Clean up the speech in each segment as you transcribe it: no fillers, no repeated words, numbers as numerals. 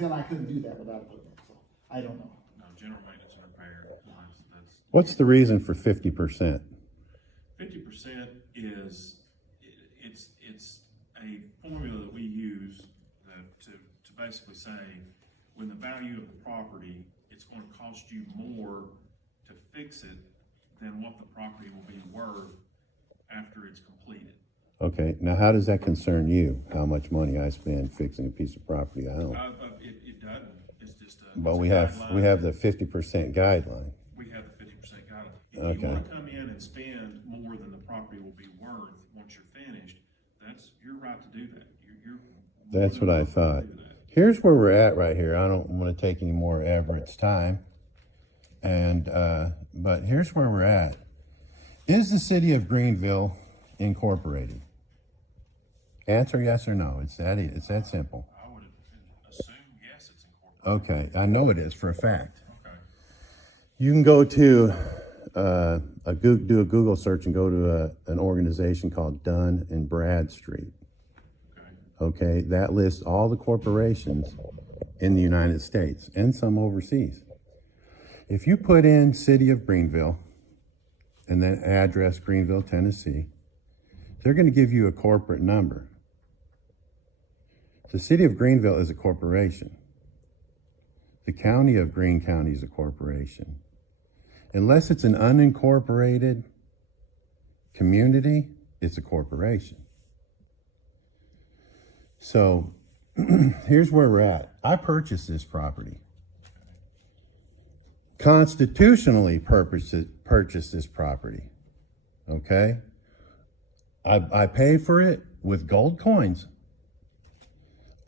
feel I couldn't do that without equipment, so I don't know. No, general maintenance and repair. That's What's the reason for 50%? 50% is it's a formula that we use to basically say when the value of the property, it's going to cost you more to fix it than what the property will be worth after it's completed. Okay, now how does that concern you? How much money I spend fixing a piece of property I own? It doesn't. It's just a. But it's we a have guideline. the 50% guideline. We have the 50% guideline. If Okay. you want to come in and spend more than the property will be worth once you're finished, that's your right to do that. You're That's what I welcome to thought. do that. Here's where we're at right here. I don't want to take any more of Everett's time. And but here's where we're at. Is the city of Greenville incorporated? Answer yes or no. It's that simple. I would assume yes, it's incorporated. Okay, I know it is for a fact. Okay. You can go to do a Google search and go to an organization called Dun Bradstreet. Okay, that lists all the corporations in the United States and some overseas. If you put in City of Greenville and then address Greenville, Tennessee, they're going to give you a corporate number. The City of Greenville is a corporation. The County of Greene County is a corporation. Unless it's an unincorporated community, it's a corporation. So here's where we're at. I purchased this property. Constitutionally purchased this property. Okay? I paid for it with gold coins.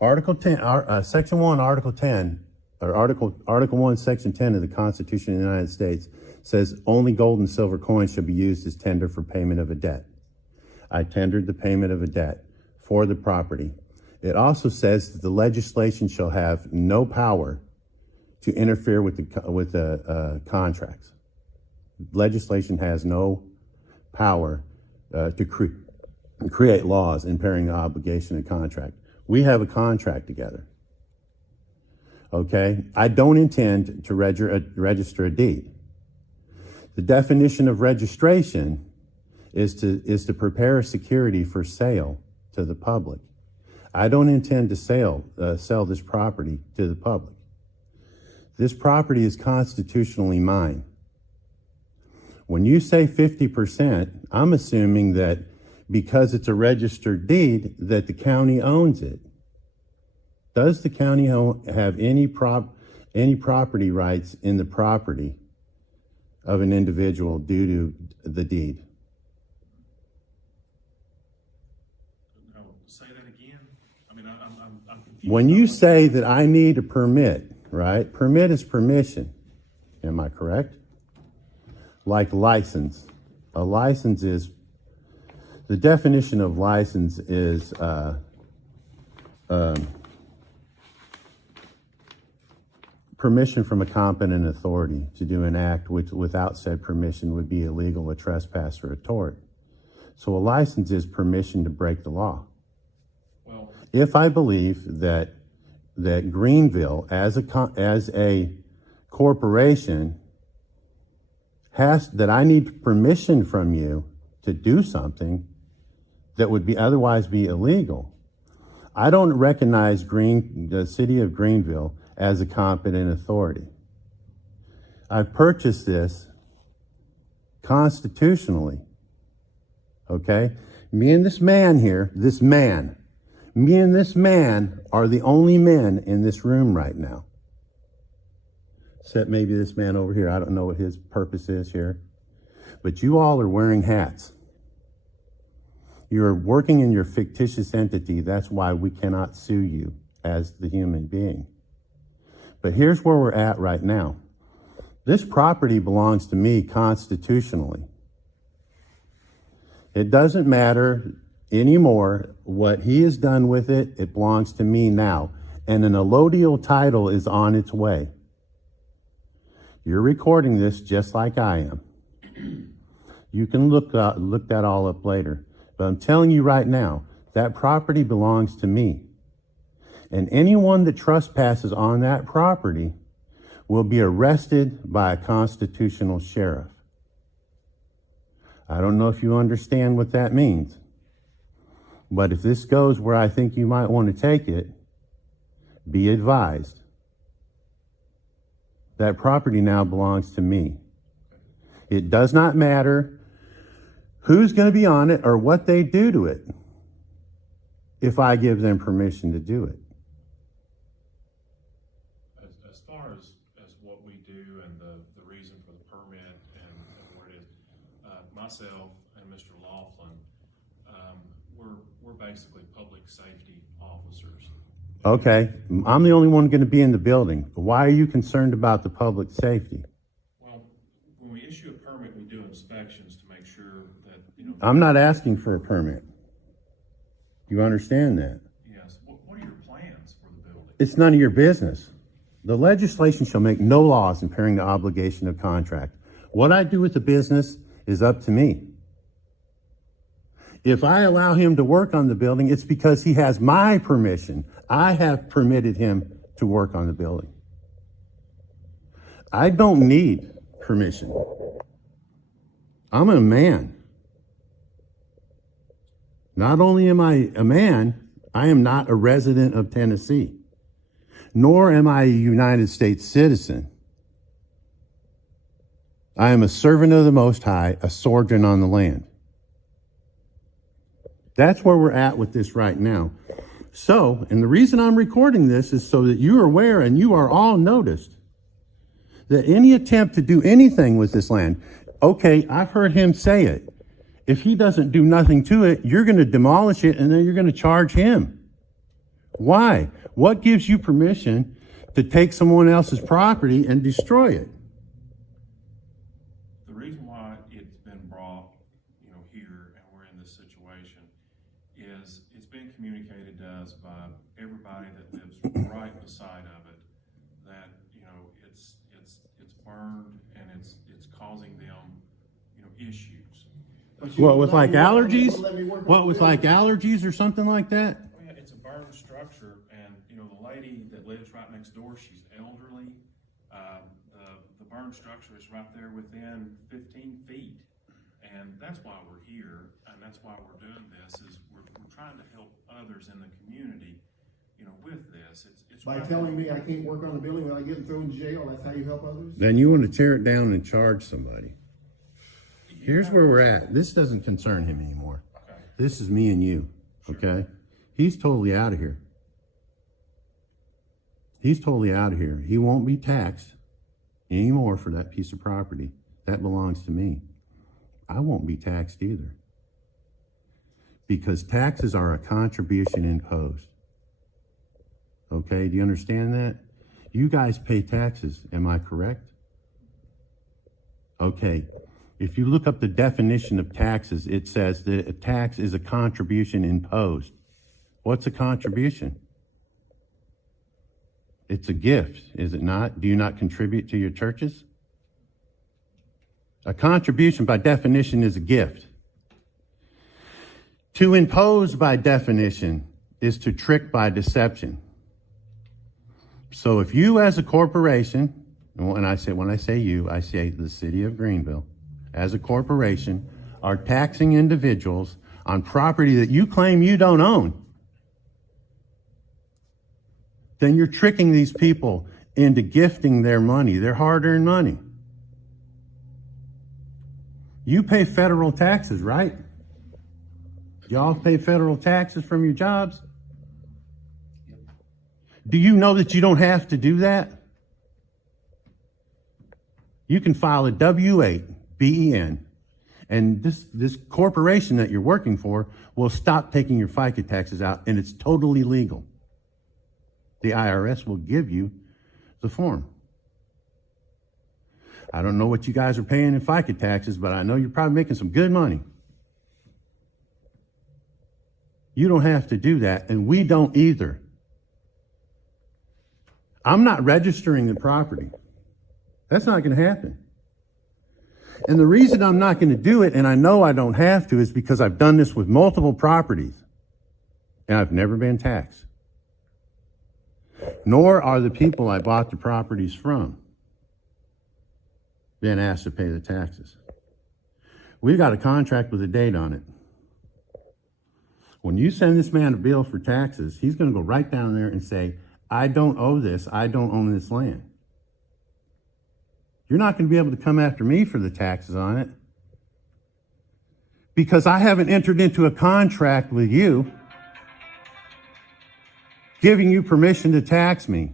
Article 10, Section 1, Article 10, or Article 1, Section 10 of the Constitution of the United States says only gold and silver coins shall be used as tender for payment of a debt. I tendered the payment of a debt for the property. It also says that the legislation shall have no power to interfere with the contracts. Legislation has no power to create laws impairing the obligation of contract. We have a contract together. Okay? I don't intend to register a deed. The definition of registration is to prepare a security for sale to the public. I don't intend to sell this property to the public. This property is constitutionally mine. When you say 50%, I'm assuming that because it's a registered deed, that the county owns it. Does the county have any property rights in the property of an individual due to the deed? No, say that again. I mean, I'm confused. When you say that I need a permit, right? Permit is permission. Am I correct? Like license. A license is, the definition of license is permission from a competent authority to do an act which without said permission would be illegal, a trespass, or a tort. So a license is permission to break the law. Well, If I believe that Greenville as a corporation that I need permission from you to do something that would otherwise be illegal, I don't recognize the city of Greenville as a competent authority. I purchased this constitutionally. Okay? Me and this man here, me and this man are the only men in this room right now. Except maybe this man over here. I don't know what his purpose is here. But you all are wearing hats. You're working in your fictitious entity. That's why we cannot sue you as the human being. But here's where we're at right now. This property belongs to me constitutionally. It doesn't matter anymore what he has done with it. It belongs to me now. And an allodial title is on its way. You're recording this just like I am. You can look that all up later. But I'm telling you right now, that property belongs to me. And anyone that trespasses on that property will be arrested by a constitutional sheriff. I don't know if you understand what that means, but if this goes where I think you might want to take it, be advised. That property now belongs to me. It does not matter who's going to be on it or what they do to it if I give them permission to do it. As far as what we do and the reason for the permit and what it is, myself and Mr. Laughlin, we're basically public safety officers. Okay, I'm the only one going to be in the building. Why are you concerned about the public safety? Well, when we issue a permit, we do inspections to make sure that, I'm not asking for a permit. You understand that? Yes. What are your plans for the building? It's none of your business. The legislation shall make no laws impairing the obligation of contract. What I do with the business is up to me. If I allow him to work on the building, it's because he has my permission. I have permitted him to work on the building. I don't need permission. I'm a man. Not only am I a man, I am not a resident of Tennessee, nor am I a United States citizen. I am a servant of the Most High, a sojourner on the land. That's where we're at with this right now. So, and the reason I'm recording this is so that you are aware and you are all noticed that any attempt to do anything with this land, okay, I've heard him say it. If he doesn't do nothing to it, you're going to demolish it and then you're going to charge him. Why? What gives you permission to take someone else's property and destroy it? The reason why it's been brought, here and we're in this situation is it's been communicated to us by everybody that lives right beside of it that, it's burned and it's causing them, issues. What, with like allergies? What, with like allergies or something like that? Oh, yeah, it's a burned structure, and the lady that lives right next door, she's elderly. The burned structure is right there within 15 feet, and that's why we're here, and that's why we're doing this. Is we're trying to help others in the community, with this. It's By right telling me I can't work on the building without getting thrown in jail, that's how you help others? Then you want to tear it down and charge somebody. Here's where we're at. This doesn't concern him anymore. Okay. This is me and you, okay? He's totally out of here. He's totally out of here. He won't be taxed anymore for that piece of property. That belongs to me. I won't be taxed either. Because taxes are a contribution imposed. Okay, do you understand that? You guys pay taxes, am I correct? Okay. If you look up the definition of taxes, it says that a tax is a contribution imposed. What's a contribution? It's a gift, is it not? Do you not contribute to your churches? A contribution by definition is a gift. To impose by definition is to trick by deception. So if you as a corporation, and when I say you, I say the city of Greenville, as a corporation, are taxing individuals on property that you claim you don't own, then you're tricking these people into gifting their money, their hard-earned money. You pay federal taxes, right? Y'all pay federal taxes from your jobs? Do you know that you don't have to do that? You can file a W-8, B-E-N, and this corporation that you're working for will stop taking your FICA taxes out, and it's totally legal. The IRS will give you the form. I don't know what you guys are paying in FICA taxes, but I know you're probably making some good money. You don't have to do that, and we don't either. I'm not registering the property. That's not going to happen. And the reason I'm not going to do it, and I know I don't have to, is because I've done this with multiple properties, and I've never been taxed. Nor are the people I bought the properties from being asked to pay the taxes. We've got a contract with a date on it. When you send this man a bill for taxes, he's going to go right down there and say, I don't owe this, I don't own this land. You're not going to be able to come after me for the taxes on it because I haven't entered into a contract with you giving you permission to tax me.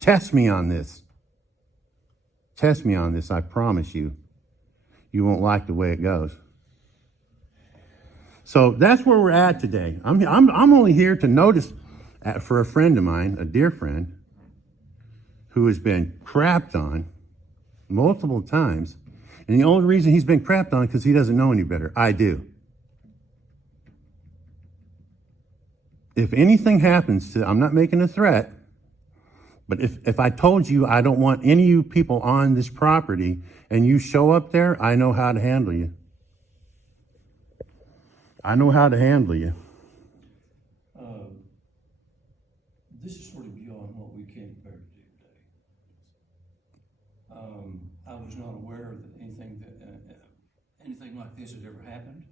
Test me on this. Test me on this, I promise you. You won't like the way it goes. So that's where we're at today. I'm only here to notice for a friend of mine, a dear friend, who has been crapped on multiple times. And the only reason he's been crapped on is because he doesn't know any better. I do. If anything happens to, I'm not making a threat, but if I told you I don't want any of you people on this property and you show up there, I know how to handle you. I know how to handle you. This is sort of beyond what we came prepared to do today. I was not aware that anything like this had ever happened.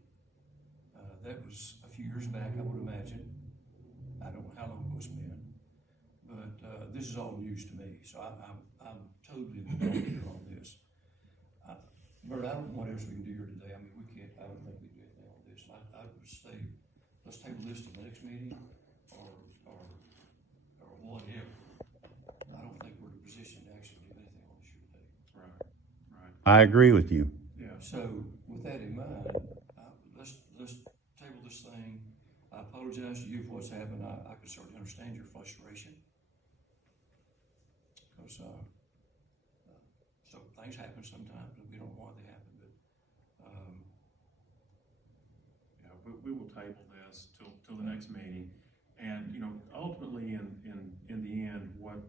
That was a few years back, I would imagine. I don't know how long ago it's been, but this is all news to me, so I'm totally clear on this. Bert, I don't know what else we can do here today. I mean, I don't think we can do anything on this. I would say, let's table this to the next meeting, or whatever. I don't think we're in a position to actually do anything on this here today. Right. I agree with you. Yeah. So with that in mind, let's table this thing. I apologize to you for what's happened. I can certainly understand your frustration. Because so things happen sometimes, and we don't know why they happen. But Yeah, we will table this till the next meeting. And, you know, ultimately in the end, what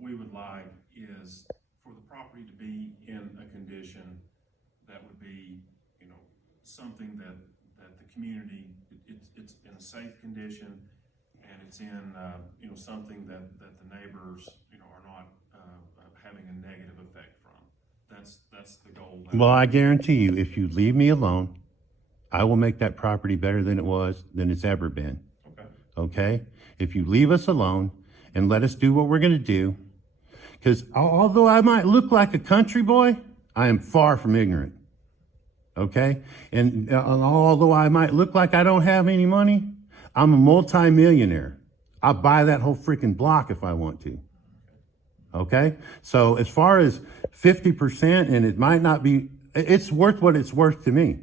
we would like is for the property to be in a condition that would be, you know, something that the community, it's in a safe condition, and it's in, you know, something that the neighbors, you know, are not having a negative effect from. That's the goal. Well, I guarantee you, if you leave me alone, I will make that property better than it's ever been. Okay. Okay? If you leave us alone and let us do what we're going to do, because although I might look like a country boy, I am far from ignorant. Okay? And although I might look like I don't have any money, I'm a multi-millionaire. I'll buy that whole freaking block if I want to. Okay? So as far as 50%, and it might not be, it's worth what it's worth to me.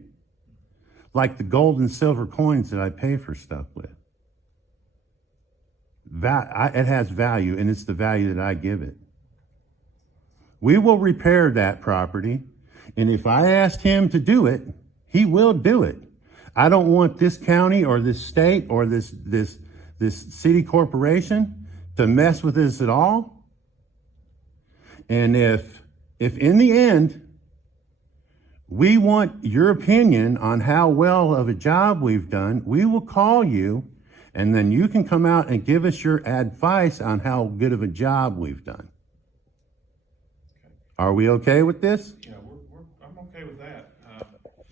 Like the gold and silver coins that I pay for stuff with. It has value, and it's the value that I give it. We will repair that property, and if I asked him to do it, he will do it. I don't want this county or this state or this city corporation to mess with this at all. And if in the end, we want your opinion on how well of a job we've done, we will call you, and then you can come out and give us your advice on how good of a job we've done. Okay. Are we okay with this? Yeah, I'm okay with that.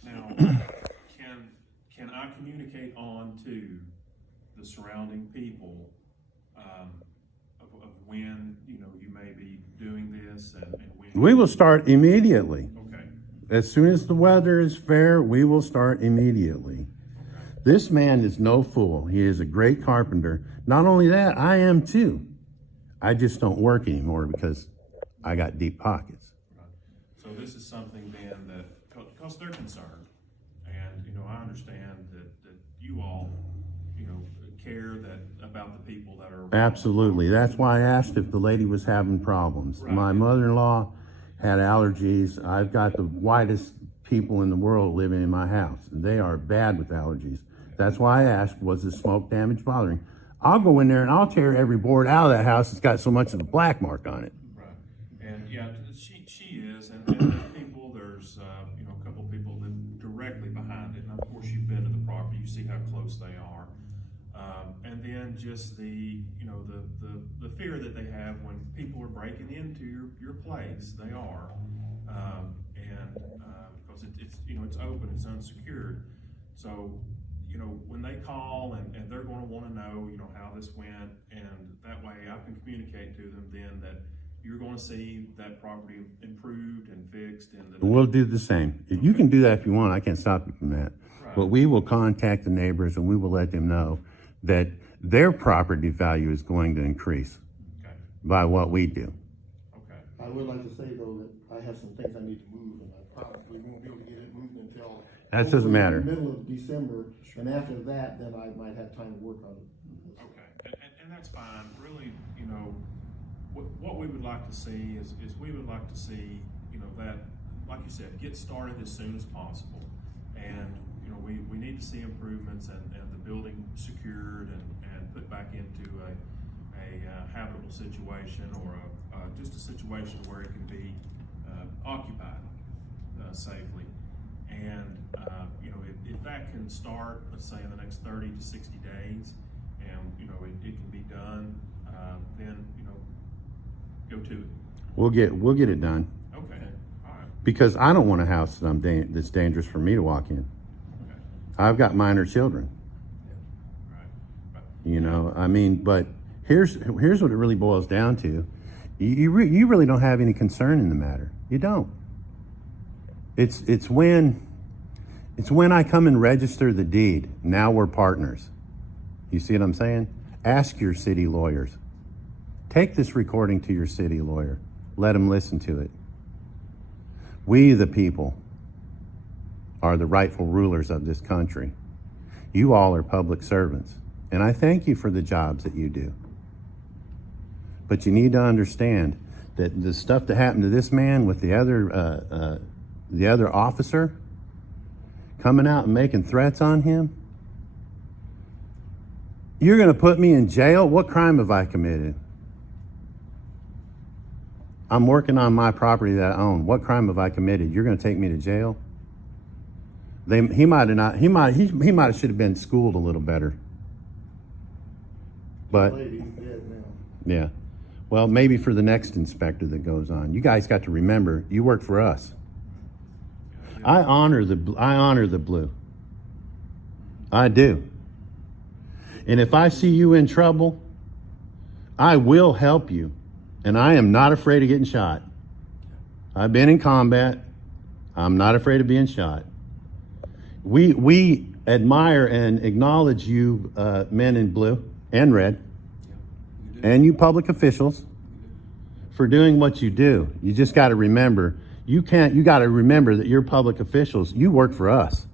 Now, can I communicate on to the surrounding people of when, you know, you may be doing this and when? We will start immediately. Okay. As soon as the weather is fair, we will start immediately. This man is no fool. He is a great carpenter. Not only that, I am too. I just don't work anymore because I got deep pockets. Right. So this is something then that, because they're concerned, and, you know, I understand that you all, you know, care about the people that are. Absolutely. That's why I asked if the lady was having problems. Right. My mother-in-law had allergies. I've got the whitest people in the world living in my house, and they are bad with allergies. That's why I asked, was the smoke damage bothering? I'll go in there and I'll tear every board out of that house that's got so much of a black mark on it. Right. And yeah, she is, and there's people, there's, you know, a couple of people live directly behind it. And of course, you've been to the property, you see how close they are. And then just the, you know, the fear that they have when people are breaking into your place, they are. Because it's, you know, it's open, it's unsecured. So, you know, when they call and they're gonna wanna know, you know, how this went, and that way I can communicate to them then that you're gonna see that property improved and fixed and that. We'll do the same. You can do that if you want. I can't stop you from that. Right. But we will contact the neighbors and we will let them know that their property value is going to increase Okay, by what we do. okay. I would like to say though that I have some things I need to move, and I probably won't be able to get it moved until. That doesn't matter. The middle of December, and after that, then I might have time to work on it. Okay, and that's fine. Really, you know, what we would like to see is we would like to see, you know, that, like you said, get started as soon as possible. And, you know, we need to see improvements and the building secured and put back into a habitable situation, or just a situation where it can be occupied safely. And, you know, if that can start, let's say in the next 30 to 60 days, and, you know, it can be done, then, you know, go to it. We'll get it done. Okay, all right, Because I don't want a house that's dangerous for me to walk in. okay, I've got minor children, right. you know, I mean, but here's what it really boils down to. You really don't have any concern in the matter. You don't. It's when I come and register the deed. Now we're partners. You see what I'm saying? Ask your city lawyers. Take this recording to your city lawyer. Let him listen to it. We, the people, are the rightful rulers of this country. You all are public servants, and I thank you for the jobs that you do. But you need to understand that the stuff that happened to this man with the other officer coming out and making threats on him, you're going to put me in jail? What crime have I committed? I'm working on my property that I own. What crime have I committed? You're going to take me to jail? He might have should have been schooled a little better. But Lady, he's dead now. yeah. Well, maybe for the next inspector that goes on. You guys got to remember, you work for us. I honor the blue. I do. And if I see you in trouble, I will help you. And I am not afraid of getting shot. I've been in combat. I'm not afraid of being shot. We admire and acknowledge you men in blue and red, and you public officials, for doing what you do. You just got to remember, you got to remember that you're public officials. You work for us.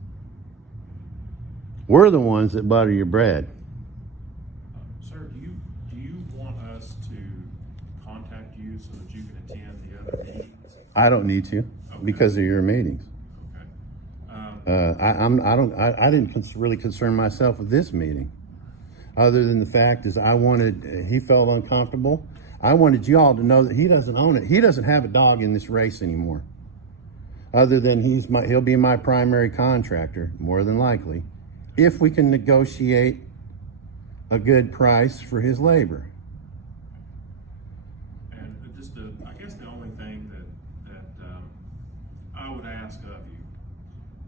We're the ones that butter your bread. Sir, do you want us to contact you so that you can attend the other meetings? I don't need to because of your meetings. Okay. I didn't really concern myself with this meeting, other than the fact is he felt uncomfortable. I wanted you all to know that he doesn't own it. He doesn't have a dog in this race anymore, other than he'll be my primary contractor, more than likely, if we can negotiate a good price for his labor. And just I guess the only thing that I would ask of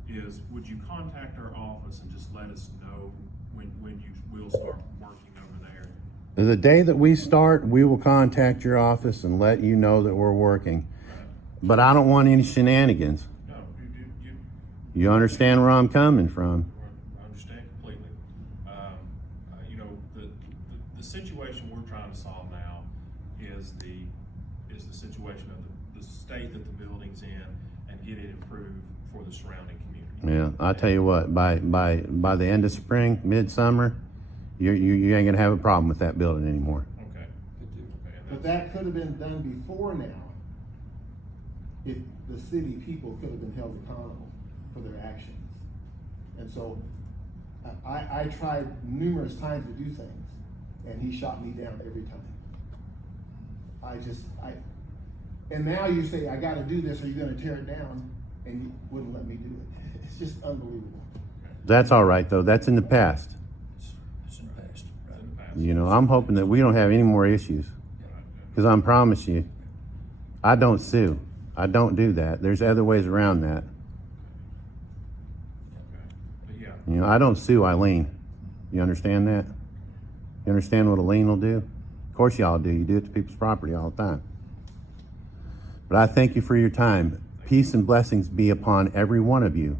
you is, would you contact our office and just let us know when you will start working over there? The day that we start, we will contact your office and let you know that we're working. But I don't want any shenanigans. No, You understand where I'm coming from? I understand completely. You know, the situation we're trying to solve now is the situation of the state that the building's in, and get it improved for the surrounding community. Yeah, I'll tell you what, by the end of spring, midsummer, you ain't gonna have a problem with that building anymore. Okay. But that could have been done before now, if the city people could have been held accountable for their actions. And so I tried numerous times to do things, and he shot me down every time. And now you say, I gotta do this, are you gonna tear it down? And you wouldn't let me do it. It's just unbelievable. That's all right though, that's in the past. It's in the past. You know, I'm hoping that we don't have any more issues. Because I promise you, I don't sue. I don't do that. There's other ways around that. But yeah, You know, I don't sue, I lien. You understand that? You understand what a lien will do? Of course y'all do. You do it to people's property all the time. But I thank you for your time. Peace and blessings be upon every one of you.